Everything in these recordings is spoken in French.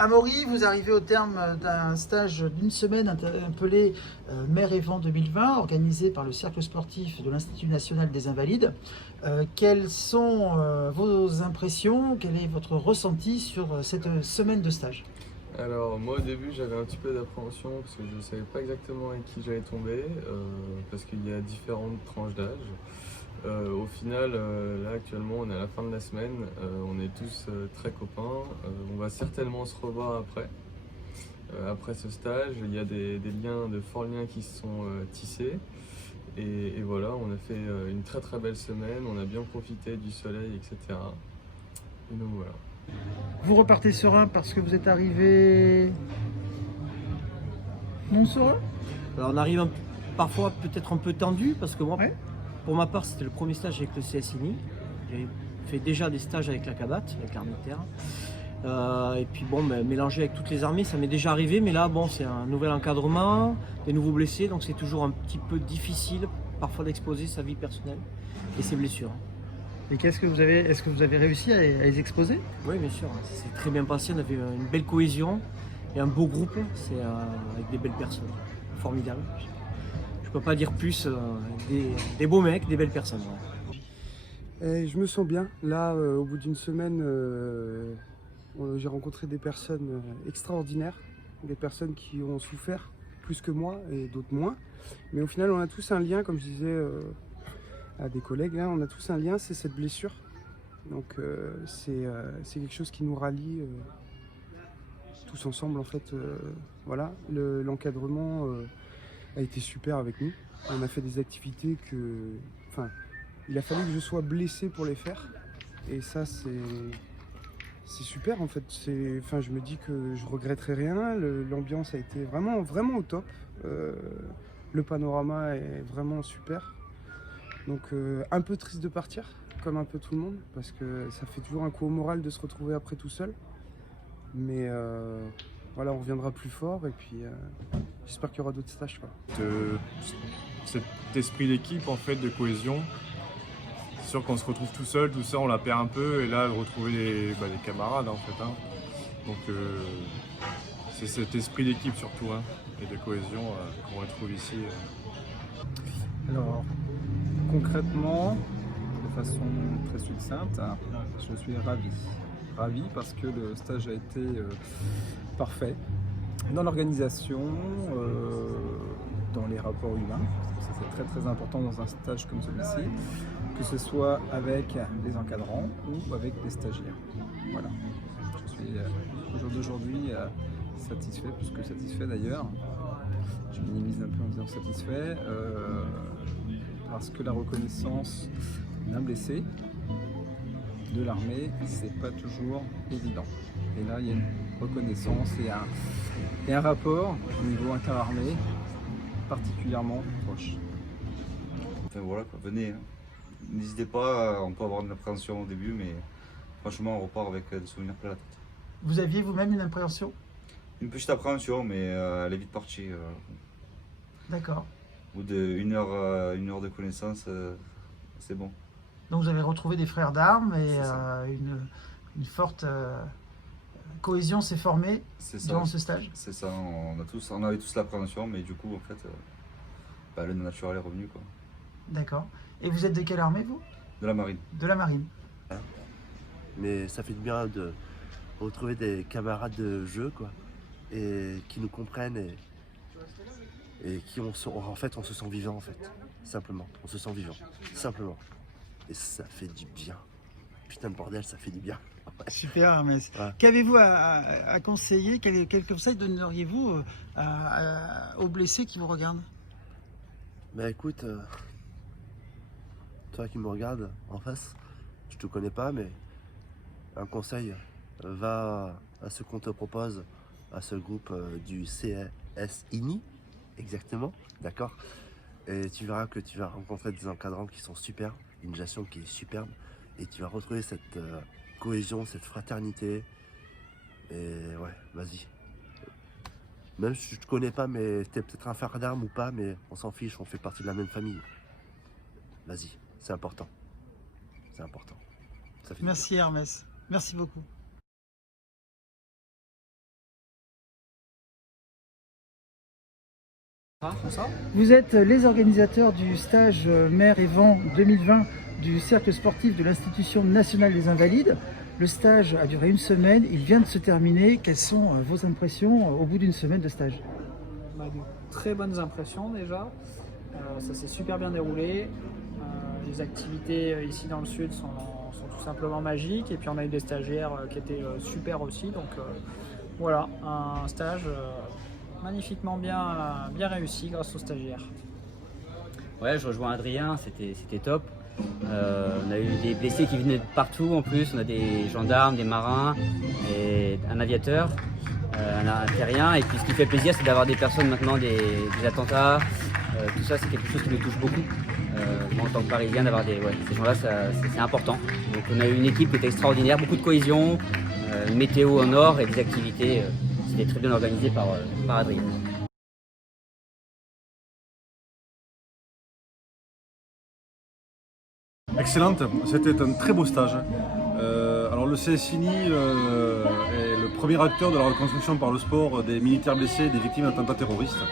Amaury, vous arrivez au terme d'un stage d'une semaine appelé Mer et Vent 2020, organisé par le Cercle sportif de l'Institut national des Invalides. Quelles sont vos impressions? Quel est votre ressenti sur cette semaine de stage? Alors moi au début j'avais un petit peu d'appréhension parce que je ne savais pas exactement avec qui j'allais tomber parce qu'il y a différentes tranches d'âge. Au final là actuellement on est à la fin de la semaine, on est tous très copains, on va certainement se revoir après ce stage. Il y a des liens, de forts liens qui se sont tissés et voilà, on a fait une très très belle semaine, on a bien profité du soleil, etc. Et donc voilà. Vous repartez serein parce que vous êtes arrivé non serein? Alors on arrive parfois peut-être un peu tendu parce que moi, Ouais. pour ma part, c'était le premier stage avec le CSINI. J'ai fait déjà des stages avec la CABAT, avec l'armée de terre. Et puis bon, mélanger avec toutes les armées, ça m'est déjà arrivé, mais là, bon, c'est un nouvel encadrement, des nouveaux blessés, donc c'est toujours un petit peu difficile parfois d'exposer sa vie personnelle et ses blessures. Et est-ce que vous avez réussi à les exposer? Oui, bien sûr, ça s'est très bien passé, on avait une belle cohésion et un beau groupe, c'est avec des belles personnes, formidable. Je peux pas dire plus, des beaux mecs, des belles personnes. Ouais. Et je me sens bien. Là, au bout d'une semaine, j'ai rencontré des personnes extraordinaires, des personnes qui ont souffert plus que moi et d'autres moins. Mais au final, on a tous un lien, comme je disais à des collègues, là, on a tous un lien, c'est cette blessure. Donc c'est quelque chose qui nous rallie tous ensemble en fait. Voilà, l'encadrement a été super avec nous. On a fait des activités enfin, il a fallu que je sois blessé pour les faire. Et ça, c'est super en fait. Enfin, je me dis que je regretterai rien. L'ambiance a été vraiment, vraiment au top. Le panorama est vraiment super. Donc, un peu triste de partir, comme un peu tout le monde, parce que ça fait toujours un coup au moral de se retrouver après tout seul. Mais voilà, on reviendra plus fort et puis j'espère qu'il y aura d'autres stages, quoi. Cet esprit d'équipe en fait, de cohésion. C'est sûr qu'on se retrouve tout seul, tout ça on la perd un peu, et là de retrouver des camarades en fait. Hein. Donc c'est cet esprit d'équipe surtout hein, et de cohésion qu'on retrouve ici. Alors, concrètement, de façon très succincte, je suis ravi. Ravi parce que le stage a été parfait dans l'organisation, dans les rapports humains. Ça, c'est très très important dans un stage comme celui-ci, que ce soit avec des encadrants ou avec des stagiaires. Voilà. Je suis au jour d'aujourd'hui satisfait, plus que satisfait d'ailleurs. Je minimise un peu en disant satisfait, parce que la reconnaissance d'un blessé de l'armée, c'est pas toujours évident. Et là, il y a une reconnaissance et un rapport au niveau interarmée particulièrement proche. Enfin voilà, quoi, venez, hein. N'hésitez pas, on peut avoir une appréhension au début, mais franchement, on repart avec des souvenirs plein la tête. Vous aviez vous-même une appréhension? Une petite appréhension, mais elle est vite partie. D'accord. Au bout d'une heure de connaissance, c'est bon. Donc vous avez retrouvé des frères d'armes et C'est ça. une forte cohésion s'est formée C'est ça. durant ce stage? C'est ça, on avait tous l'appréhension, mais du coup, en fait, le naturel est revenu, quoi. D'accord. Et vous êtes de quelle armée, vous? De la marine. De la marine. Mais ça fait du bien de retrouver des camarades de jeu, quoi, et qui nous comprennent et qui en fait, on se sent vivant, en fait, simplement. On se sent vivant, simplement. Et ça fait du bien. Putain de bordel, ça fait du bien. Super, Hermès. Ouais. Qu'avez-vous à conseiller? Quel conseil donneriez-vous aux blessés qui vous regardent? Bah écoute, toi qui me regardes en face, je te connais pas, mais un conseil, va à ce qu'on te propose, à ce groupe du CSINI, exactement, d'accord? Et tu verras que tu vas rencontrer des encadrants qui sont super, une gestion qui est superbe, et tu vas retrouver cette cohésion, cette fraternité. Et ouais, vas-y. Même si je te connais pas, mais t'es peut-être un frère d'armes ou pas, mais on s'en fiche, on fait partie de la même famille. Vas-y, c'est important. C'est important. Ça fait du bien. Merci, Hermès. Merci beaucoup. Vous êtes les organisateurs du stage Mer et Vent 2020 du Cercle sportif de l'Institution nationale des Invalides. Le stage a duré une semaine, il vient de se terminer. Quelles sont vos impressions au bout d'une semaine de stage? De très bonnes impressions déjà. Ça s'est super bien déroulé. Les activités ici dans le sud sont tout simplement magiques. Et puis on a eu des stagiaires qui étaient super aussi. Donc voilà, un stage magnifiquement bien réussi grâce aux stagiaires. Ouais, je rejoins Adrien, c'était top. On a eu des blessés qui venaient de partout en plus. On a des gendarmes, des marins, et un aviateur, un terrien. Et puis ce qui fait plaisir, c'est d'avoir des personnes maintenant, des attentats. Tout ça, c'est quelque chose qui me touche beaucoup. Moi, en tant que Parisien, d'avoir ces gens-là, c'est important. Donc on a eu une équipe qui était extraordinaire, beaucoup de cohésion, une météo en or et des activités. C'était très bien organisé par Adrien. Excellente, c'était un très beau stage. Alors le CSINI est le premier acteur de la reconstruction par le sport des militaires blessés et des victimes d'attentats terroristes.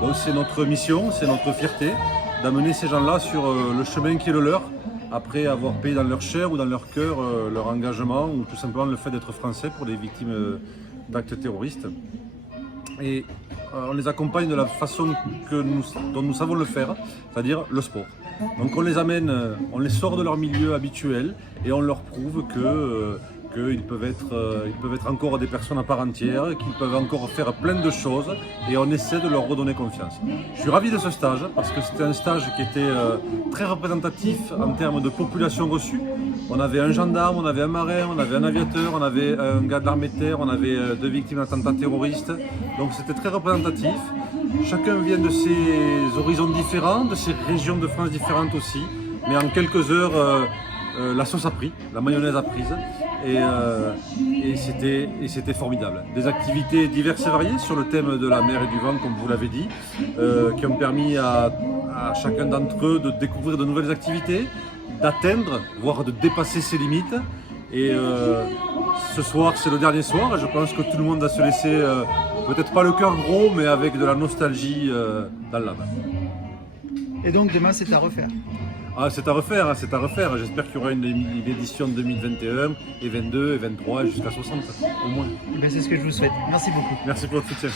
Donc c'est notre mission, c'est notre fierté d'amener ces gens-là sur le chemin qui est le leur, après avoir payé dans leur chair ou dans leur cœur leur engagement ou tout simplement le fait d'être français pour des victimes d'actes terroristes. Et on les accompagne de la façon dont nous savons le faire, c'est-à-dire le sport. Donc on les amène, on les sort de leur milieu habituel et on leur prouve qu'ils peuvent être encore des personnes à part entière, qu'ils peuvent encore faire plein de choses et on essaie de leur redonner confiance. Je suis ravi de ce stage parce que c'était un stage qui était très représentatif en termes de population reçue. On avait un gendarme, on avait un marin, on avait un aviateur, on avait un gars de l'armée de terre, on avait 2 victimes d'attentats terroristes. Donc c'était très représentatif. Chacun vient de ses horizons différents, de ses régions de France différentes aussi. Mais en quelques heures, la sauce a pris, la mayonnaise a prise. Et c'était formidable. Des activités diverses et variées sur le thème de la mer et du vent, comme vous l'avez dit, qui ont permis à chacun d'entre eux de découvrir de nouvelles activités, d'atteindre, voire de dépasser ses limites. Et ce soir, c'est le dernier soir. Je pense que tout le monde va se laisser, peut-être pas le cœur gros, mais avec de la nostalgie dans l'âme. Et donc demain, c'est à refaire. Ah, c'est à refaire, hein, c'est à refaire. J'espère qu'il y aura une édition 2021 et 22 et 23 jusqu'à 60 au moins. C'est ce que je vous souhaite. Merci beaucoup. Merci pour votre soutien.